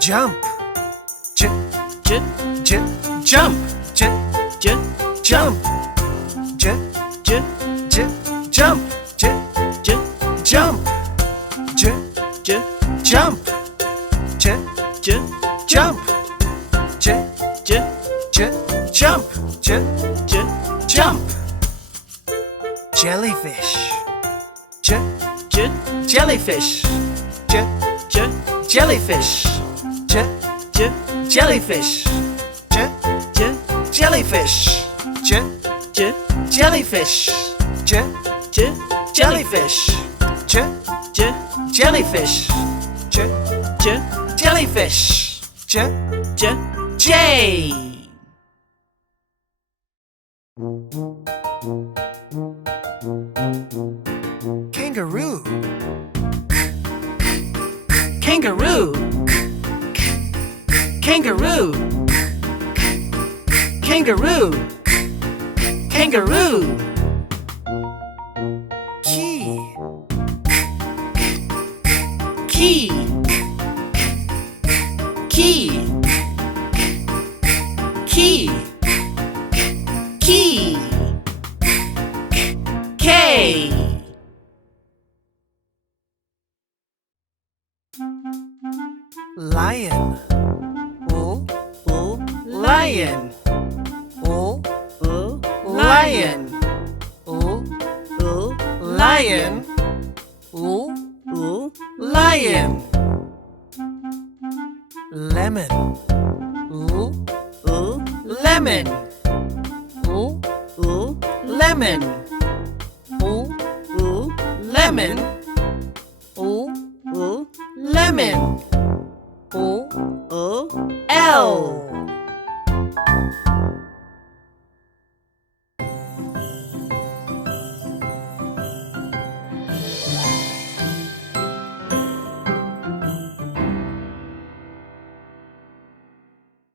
Jump. J j j jump j j jump. J j j jump. J j jump. J j jump. J j jump. J j j jump. J j jump. Jellyfish. J j jellyfish. J j jellyfish. J j jellyfish. J j jellyfish. J j jellyfish. J j jellyfish. J j jellyfish. J j jellyfish. J j J. Kangaroo. kangaroo kangaroo kangaroo kangaroo Key. key key key key K Lion. lion lion lion lion Lemon. lemon lemon lemon lemon